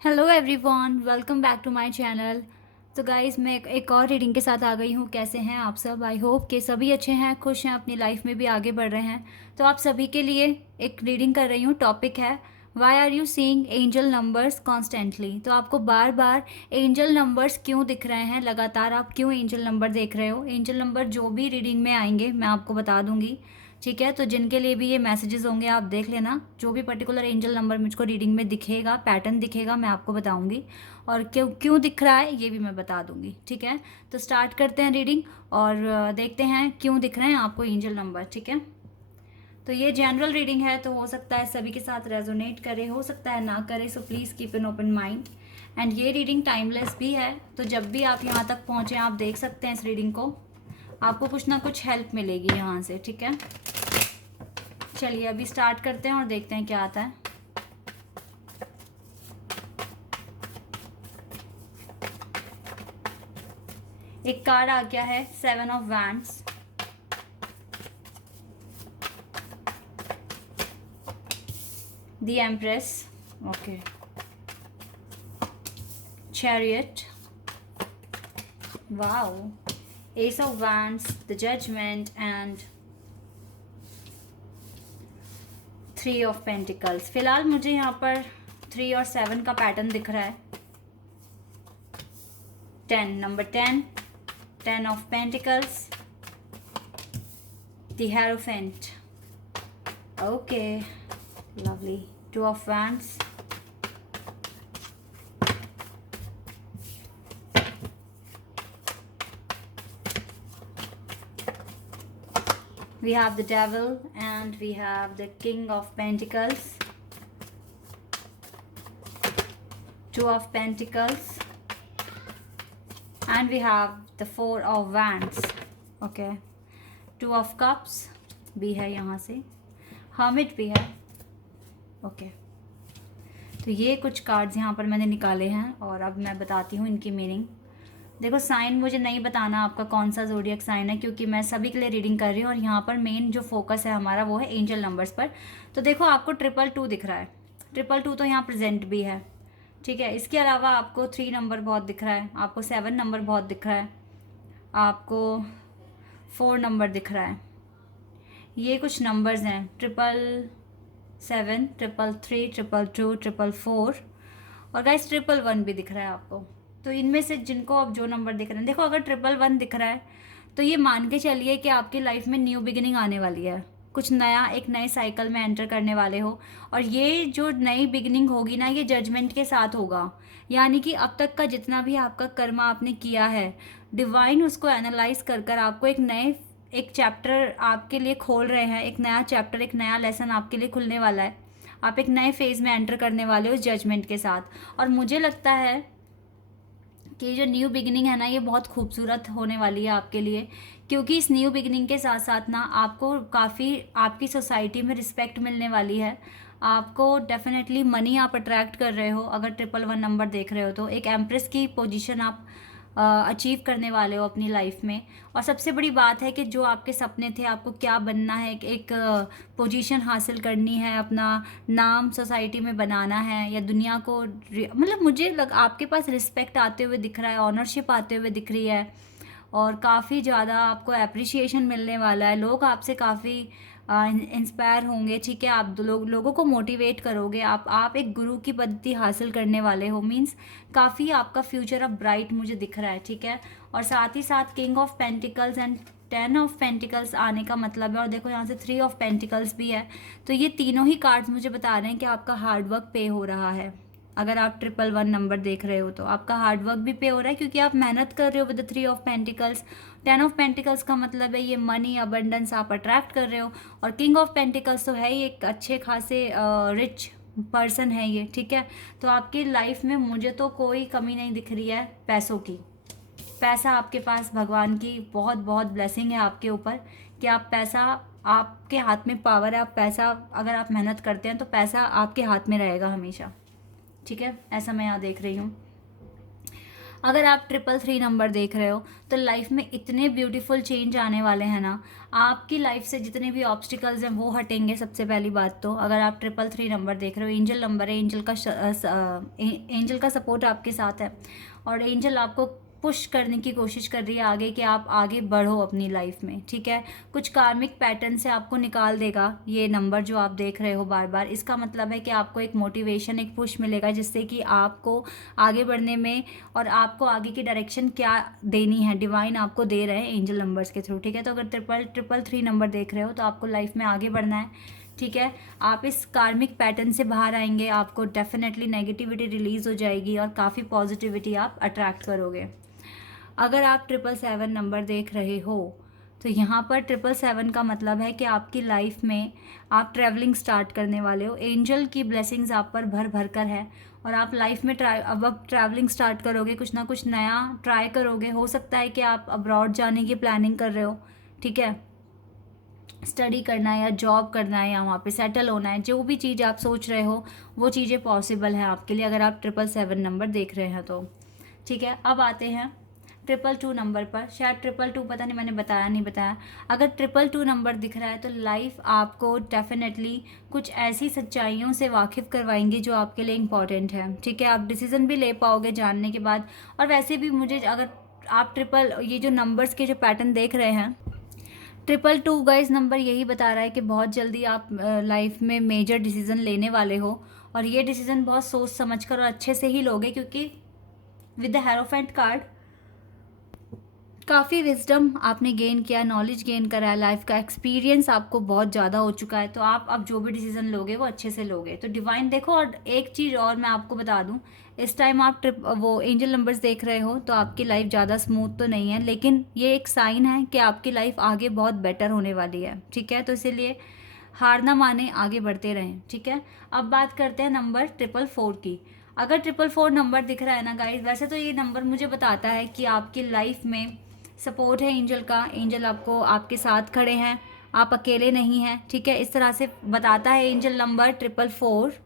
Hello everyone, welcome back to my channel. तो guys, मैं एक और रीडिंग के साथ आ गई हूँ। कैसे हैं आप सब? आई होप कि सभी अच्छे हैं, खुश हैं, अपनी लाइफ में भी आगे बढ़ रहे हैं। तो आप सभी के लिए एक रीडिंग कर रही हूँ। टॉपिक है why are you seeing angel numbers constantly. तो आपको बार बार एंजल नंबर्स क्यों दिख रहे हैं? लगातार आप क्यों एंजल नंबर देख रहे हो? एंजल नंबर जो भी रीडिंग में आएंगे मैं आपको बता दूंगी, ठीक है? तो जिनके लिए भी ये मैसेजेस होंगे आप देख लेना। जो भी पर्टिकुलर एंजल नंबर मुझको रीडिंग में दिखेगा, पैटर्न दिखेगा, मैं आपको बताऊंगी। और क्यों क्यों दिख रहा है ये भी मैं बता दूंगी, ठीक है? तो स्टार्ट करते हैं रीडिंग और देखते हैं क्यों दिख रहे हैं आपको एंजल नंबर, ठीक है? तो ये जनरल रीडिंग है, तो हो सकता है सभी के साथ रेजोनेट करे, हो सकता है ना करे। So please keep an open mind. And ये रीडिंग टाइमलेस भी है, तो जब भी आप यहाँ तक पहुँचे आप देख सकते हैं इस रीडिंग को। आपको कुछ ना कुछ हेल्प मिलेगी यहाँ से, ठीक है? चलिए अभी स्टार्ट करते हैं और देखते हैं क्या आता है। एक कार्ड आ गया है, 7 of wands, the empress, okay, chariot, wow, ace of wands, the judgement and 3 of pentacles. फिलहाल मुझे यहाँ पर 3 और 7 का पैटर्न दिख रहा है। 10, number 10, 10 of pentacles, the hierophant, okay, lovely, 2 of wands, we have the devil and we have the king of pentacles, 2 of pentacles and we have the 4 of wands, okay, 2 of cups भी है यहाँ से, hermit भी है, okay. तो ये कुछ cards यहाँ पर मैंने निकाले हैं और अब मैं बताती हूँ इनकी मीनिंग। देखो, साइन मुझे नहीं बताना आपका कौन सा ज़ोडिएक साइन है, क्योंकि मैं सभी के लिए रीडिंग कर रही हूँ और यहाँ पर मेन जो फोकस है हमारा वो है एंजल नंबर्स पर। तो देखो, आपको 222 दिख रहा है। 222 तो यहाँ प्रेजेंट भी है, ठीक है? इसके अलावा आपको 3 नंबर बहुत दिख रहा है, आपको 7 नंबर बहुत दिख रहा है, आपको 4 नंबर दिख रहा है। ये कुछ नंबर्स हैं, 777, 333, 222, 444 और गाइस 111 भी दिख रहा है आपको। तो इनमें से जिनको अब जो नंबर दिख रहे हैं, देखो, अगर 111 दिख रहा है तो ये मान के चलिए कि आपकी लाइफ में न्यू बिगिनिंग आने वाली है। कुछ नया, एक नए साइकिल में एंटर करने वाले हो। और ये जो नई बिगिनिंग होगी ना, ये जजमेंट के साथ होगा। यानी कि अब तक का जितना भी आपका कर्म आपने किया है, डिवाइन उसको एनालाइज कर कर आपको एक चैप्टर आपके लिए खोल रहे हैं। एक नया चैप्टर, एक नया लेसन आपके लिए खुलने वाला है। आप एक नए फेज में एंटर करने वाले हो जजमेंट के साथ। और मुझे लगता है कि जो न्यू बिगिनिंग है ना, ये बहुत खूबसूरत होने वाली है आपके लिए, क्योंकि इस न्यू बिगिनिंग के साथ साथ ना आपको काफ़ी आपकी सोसाइटी में रिस्पेक्ट मिलने वाली है। आपको डेफिनेटली मनी आप अट्रैक्ट कर रहे हो। अगर 111 नंबर देख रहे हो तो एक एम्प्रेस की पोजीशन आप अचीव करने वाले हो अपनी लाइफ में। और सबसे बड़ी बात है कि जो आपके सपने थे, आपको क्या बनना है, एक पोजीशन हासिल करनी है, अपना नाम सोसाइटी में बनाना है, या दुनिया को मतलब मुझे आपके पास रिस्पेक्ट आते हुए दिख रहा है, ऑनरशिप आते हुए दिख रही है और काफ़ी ज़्यादा आपको अप्रिशिएशन मिलने वाला है। लोग आपसे काफ़ी इंस्पायर होंगे, ठीक है? आप लोगों को मोटिवेट करोगे। आप एक गुरु की पद्धति हासिल करने वाले हो। मीन्स काफ़ी आपका फ्यूचर अब ब्राइट मुझे दिख रहा है, ठीक है? और साथ ही साथ king of pentacles and 10 of pentacles आने का मतलब है। और देखो, यहाँ से 3 ऑफ पेंटिकल्स भी है। तो ये तीनों ही कार्ड्स मुझे बता रहे हैं कि आपका हार्डवर्क पे हो रहा है। अगर आप 111 नंबर देख रहे हो तो आपका हार्डवर्क भी पे हो रहा है, क्योंकि आप मेहनत कर रहे हो with 3 of pentacles. 10 of pentacles का मतलब है ये मनी, अबंडेंस आप अट्रैक्ट कर रहे हो। और किंग ऑफ पेंटिकल्स तो है ही एक अच्छे खासे रिच पर्सन है ये, ठीक है? तो आपकी लाइफ में मुझे तो कोई कमी नहीं दिख रही है पैसों की। पैसा आपके पास, भगवान की बहुत बहुत ब्लेसिंग है आपके ऊपर कि आप पैसा, आपके हाथ में पावर है। आप पैसा, अगर आप मेहनत करते हैं तो पैसा आपके हाथ में रहेगा हमेशा, ठीक है? ऐसा मैं यहाँ देख रही हूँ। अगर आप 333 नंबर देख रहे हो तो लाइफ में इतने ब्यूटीफुल चेंज आने वाले हैं ना, आपकी लाइफ से जितने भी ऑब्स्टिकल्स हैं वो हटेंगे। सबसे पहली बात तो अगर आप 333 नंबर देख रहे हो, एंजल नंबर है, एंजल का सपोर्ट आपके साथ है और एंजल आपको पुश करने की कोशिश कर रही है आगे कि आप आगे बढ़ो अपनी लाइफ में, ठीक है। कुछ कार्मिक पैटर्न से आपको निकाल देगा ये नंबर जो आप देख रहे हो बार बार। इसका मतलब है कि आपको एक मोटिवेशन, एक पुश मिलेगा जिससे कि आपको आगे बढ़ने में और आपको आगे की डायरेक्शन क्या देनी है डिवाइन आपको दे रहे हैं एंजल नंबर्स के थ्रू, ठीक है। तो अगर 333 नंबर देख रहे हो तो आपको लाइफ में आगे बढ़ना है, ठीक है। आप इस कार्मिक पैटर्न से बाहर आएंगे, आपको डेफिनेटली नेगेटिविटी रिलीज हो जाएगी और काफ़ी पॉजिटिविटी आप अट्रैक्ट करोगे। अगर आप 777 नंबर देख रहे हो तो यहाँ पर 777 का मतलब है कि आपकी लाइफ में आप ट्रैवलिंग स्टार्ट करने वाले हो। एंजल की ब्लेसिंग्स आप पर भर भर कर है और आप लाइफ में अब ट्रैवलिंग स्टार्ट करोगे, कुछ ना कुछ नया ट्राई करोगे। हो सकता है कि आप अब्रॉड जाने की प्लानिंग कर रहे हो, ठीक है। स्टडी करना है या जॉब करना है या वहाँ पे सेटल होना है, जो भी चीज़ आप सोच रहे हो वो चीज़ें पॉसिबल हैं आपके लिए अगर आप 777 नंबर देख रहे हैं तो, ठीक है। अब आते हैं 222 नंबर पर। शायद 222 पता नहीं मैंने बताया नहीं बताया। अगर 222 नंबर दिख रहा है तो लाइफ आपको डेफिनेटली कुछ ऐसी सच्चाइयों से वाकिफ़ करवाएंगी जो आपके लिए इम्पॉर्टेंट है, ठीक है। आप डिसीजन भी ले पाओगे जानने के बाद। और वैसे भी मुझे अगर आप ये जो नंबर्स के जो पैटर्न देख रहे हैं, 222 गाइस नंबर यही बता रहा है कि बहुत जल्दी आप लाइफ में मेजर डिसीजन लेने वाले हो और ये डिसीजन बहुत सोच समझ कर और अच्छे से ही लोगे, क्योंकि विद द हेरोफेंट कार्ड काफ़ी विजडम आपने गेन किया, नॉलेज गेन करा है, लाइफ का एक्सपीरियंस आपको बहुत ज़्यादा हो चुका है। तो आप अब जो भी डिसीजन लोगे वो अच्छे से लोगे। तो डिवाइन देखो, और एक चीज़ और मैं आपको बता दूं, इस टाइम आप वो एंजल नंबर्स देख रहे हो तो आपकी लाइफ ज़्यादा स्मूथ तो नहीं है, लेकिन ये एक साइन है कि आपकी लाइफ आगे बहुत बेटर होने वाली है, ठीक है। तो इसीलिए हार ना माने, आगे बढ़ते रहें, ठीक है। अब बात करते हैं नंबर 444 की। अगर 444 नंबर दिख रहा है ना गाइस, वैसे तो ये नंबर मुझे बताता है कि आपकी लाइफ में सपोर्ट है एंजल का, एंजल आपको आपके साथ खड़े हैं, आप अकेले नहीं हैं, ठीक है। इस तरह से बताता है एंजल नंबर 444।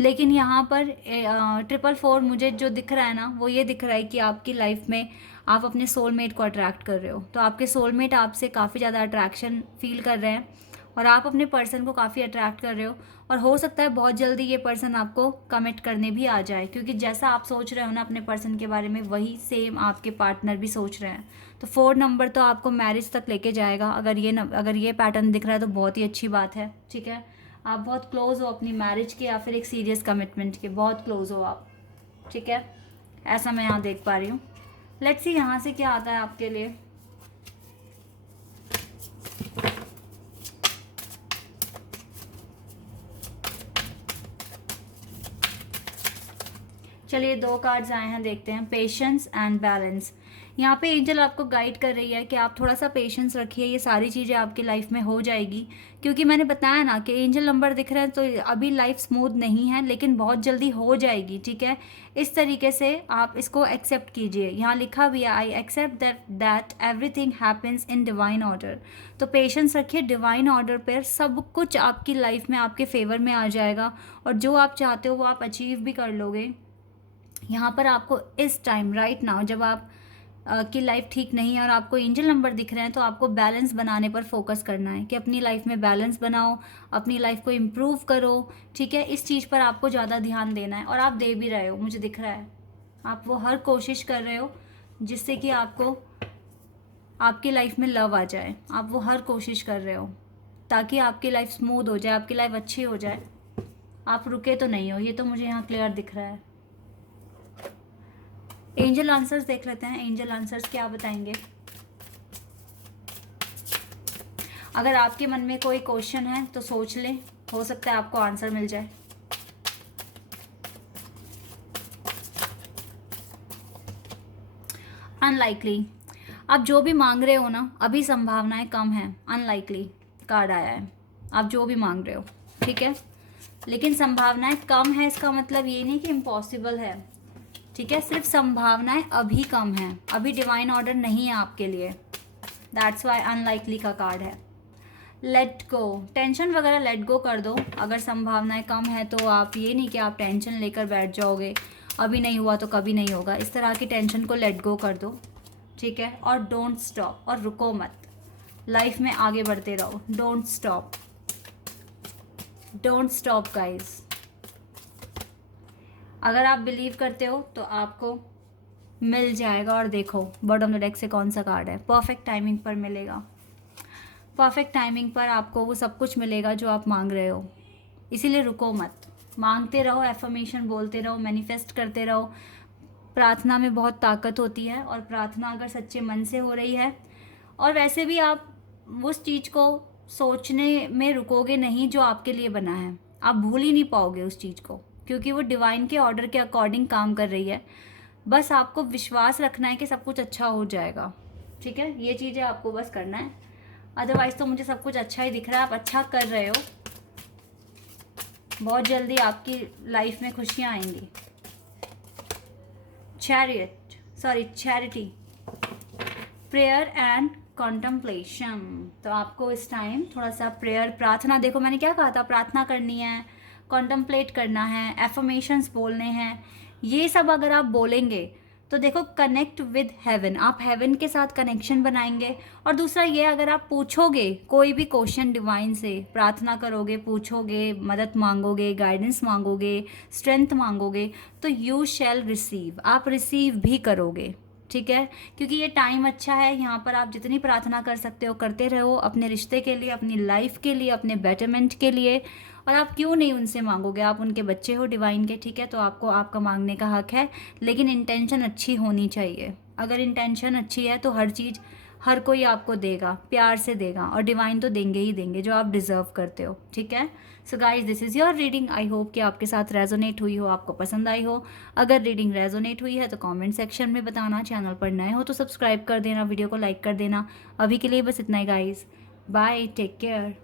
लेकिन यहाँ पर 444 मुझे जो दिख रहा है ना वो ये दिख रहा है कि आपकी लाइफ में आप अपने सोलमेट को अट्रैक्ट कर रहे हो। तो आपके सोलमेट आपसे काफ़ी ज़्यादा अट्रैक्शन फील कर रहे हैं और आप अपने पर्सन को काफ़ी अट्रैक्ट कर रहे हो और हो सकता है बहुत जल्दी ये पर्सन आपको कमिट करने भी आ जाए, क्योंकि जैसा आप सोच रहे हो ना अपने पर्सन के बारे में, वही सेम आपके पार्टनर भी सोच रहे हैं। तो 4 नंबर तो आपको मैरिज तक लेके जाएगा। अगर ये पैटर्न दिख रहा है तो बहुत ही अच्छी बात है, ठीक है। आप बहुत क्लोज हो अपनी मैरिज के या फिर एक सीरियस कमिटमेंट के, बहुत क्लोज हो आप, ठीक है। ऐसा मैं यहाँ देख पा रही हूँ। लेट्स सी यहाँ से क्या आता है आपके लिए। चलिए 2 कार्ड्स आए हैं, देखते हैं। Patience and balance. यहाँ पे एंजल आपको गाइड कर रही है कि आप थोड़ा सा पेशेंस रखिए, ये सारी चीज़ें आपकी लाइफ में हो जाएगी। क्योंकि मैंने बताया ना कि एंजल नंबर दिख रहे हैं तो अभी लाइफ स्मूथ नहीं है, लेकिन बहुत जल्दी हो जाएगी, ठीक है। इस तरीके से आप इसको एक्सेप्ट कीजिए। यहाँ लिखा भी है, I accept that everything happens in divine order. तो पेशेंस रखिए, डिवाइन ऑर्डर पर सब कुछ आपकी लाइफ में आपके फेवर में आ जाएगा और जो आप चाहते हो वो आप अचीव भी कर लोगे। यहाँ पर आपको इस टाइम राइट नाउ जब आप की लाइफ ठीक नहीं है और आपको एंजल नंबर दिख रहे हैं तो आपको बैलेंस बनाने पर फोकस करना है कि अपनी लाइफ में बैलेंस बनाओ, अपनी लाइफ को इम्प्रूव करो, ठीक है। इस चीज़ पर आपको ज़्यादा ध्यान देना है और आप दे भी रहे हो, मुझे दिख रहा है। आप वो हर कोशिश कर रहे हो जिससे कि आपको आपकी लाइफ में लव आ जाए। आप वो हर कोशिश कर रहे हो ताकि आपकी लाइफ स्मूथ हो जाए, आपकी लाइफ अच्छी हो जाए। आप रुके तो नहीं हो, ये तो मुझे यहाँ क्लियर दिख रहा है। एंजल आंसर्स देख लेते हैं, एंजल आंसर्स क्या बताएंगे। अगर आपके मन में कोई क्वेश्चन है तो सोच लें, हो सकता है आपको आंसर मिल जाए। अनलाइकली। आप जो भी मांग रहे हो ना, अभी संभावनाएं कम है। अनलाइकली कार्ड आया है, आप जो भी मांग रहे हो, ठीक है, लेकिन संभावनाएं कम है। इसका मतलब ये नहीं कि इम्पॉसिबल है, ठीक है। सिर्फ संभावनाएं अभी कम है, अभी डिवाइन ऑर्डर नहीं है आपके लिए। दैट्स वाई अनलाइकली का कार्ड है। लेट गो, टेंशन वगैरह लेट गो कर दो। अगर संभावनाएं कम है तो आप ये नहीं कि आप टेंशन लेकर बैठ जाओगे अभी नहीं हुआ तो कभी नहीं होगा, इस तरह की टेंशन को लेट गो कर दो, ठीक है। और डोंट स्टॉप, और रुको मत, लाइफ में आगे बढ़ते रहो। Don't stop, don't stop guys. अगर आप बिलीव करते हो तो आपको मिल जाएगा। और देखो बॉटम ऑफ द डेक से कौन सा कार्ड है, परफेक्ट टाइमिंग पर मिलेगा। परफेक्ट टाइमिंग पर आपको वो सब कुछ मिलेगा जो आप मांग रहे हो, इसीलिए रुको मत, मांगते रहो, एफर्मेशन बोलते रहो, मैनिफेस्ट करते रहो। प्रार्थना में बहुत ताकत होती है, और प्रार्थना अगर सच्चे मन से हो रही है, और वैसे भी आप उस चीज़ को सोचने में रुकोगे नहीं जो आपके लिए बना है, आप भूल ही नहीं पाओगे उस चीज़ को, क्योंकि वो डिवाइन के ऑर्डर के अकॉर्डिंग काम कर रही है। बस आपको विश्वास रखना है कि सब कुछ अच्छा हो जाएगा, ठीक है। ये चीज़ें आपको बस करना है, अदरवाइज़ तो मुझे सब कुछ अच्छा ही दिख रहा है, आप अच्छा कर रहे हो। बहुत जल्दी आपकी लाइफ में खुशियाँ आएंगी। Charity, prayer and contemplation. तो आपको इस टाइम थोड़ा सा प्रेयर, प्रार्थना, देखो मैंने क्या कहा था, प्रार्थना करनी है, कॉन्टम्पलेट करना है, एफर्मेशंस बोलने हैं। ये सब अगर आप बोलेंगे तो देखो कनेक्ट विद हेवन, आप हेवन के साथ कनेक्शन बनाएंगे। और दूसरा ये, अगर आप पूछोगे कोई भी क्वेश्चन डिवाइन से, प्रार्थना करोगे, पूछोगे, मदद मांगोगे, गाइडेंस मांगोगे, स्ट्रेंथ मांगोगे, तो यू शैल रिसीव, आप रिसीव भी करोगे, ठीक है। क्योंकि ये टाइम अच्छा है, यहाँ पर आप जितनी प्रार्थना कर सकते हो करते रहो, अपने रिश्ते के लिए, अपनी लाइफ के लिए, अपने बेटरमेंट के लिए। और आप क्यों नहीं उनसे मांगोगे, आप उनके बच्चे हो डिवाइन के, ठीक है। तो आपको आपका मांगने का हक है, लेकिन इंटेंशन अच्छी होनी चाहिए। अगर इंटेंशन अच्छी है तो हर चीज़, हर कोई आपको देगा, प्यार से देगा, और डिवाइन तो देंगे ही देंगे जो आप डिज़र्व करते हो, ठीक है। So guys, this is your reading. I hope कि आपके साथ रेजोनेट हुई हो, आपको पसंद आई हो। अगर रीडिंग रेजोनेट हुई है तो कमेंट सेक्शन में बताना। चैनल पर नए हो तो सब्सक्राइब कर देना, वीडियो को लाइक कर देना। अभी के लिए बस इतना ही गाइज, बाय, टेक केयर।